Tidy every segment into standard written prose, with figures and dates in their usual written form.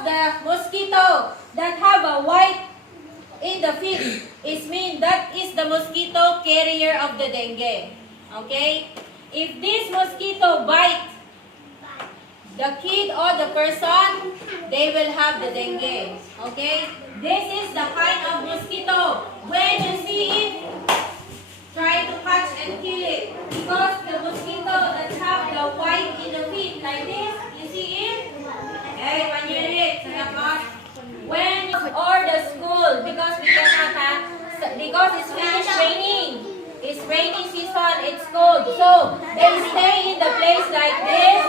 of the mosquito that have a white in the feet is mean that is the mosquito carrier of the dengue. Okay? If this mosquito bite the kid or the person, they will have the dengue. Okay? This is the kind of mosquito. When you see it, try to catch and kill it. Because the mosquito that have the white in the feet like this, you see it? Hey, panyirit, sa labas. When or the school, because we cannot have, because it's finished raining. It's raining season, it's cold. So, they stay in the place like this.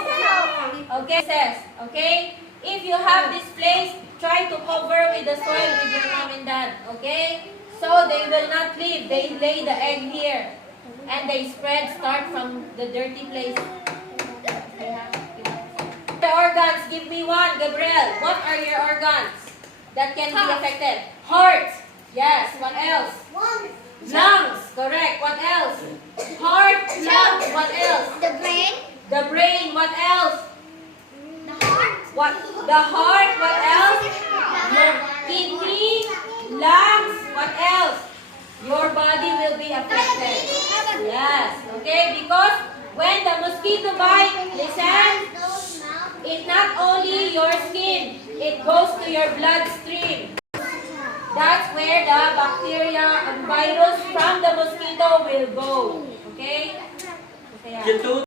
Okay, says, okay? If you have this place, try to cover with the soil with your mom and dad, okay? So they will not leave. They lay the egg here. And they start from the dirty place. The organs, give me one, Gabriel. What are your organs that can be affected? Heart. Yes, what else? Lungs, correct. What else? Heart, lungs, what else? The brain. The brain, what else? The heart. What? The heart, what else? Your kidney, lungs, what else? Your body will be affected. Yes, okay, because when the mosquito bite, listen, it's not only your skin, it goes to your bloodstream. That's where the bacteria and virus from the mosquito will go. Okay?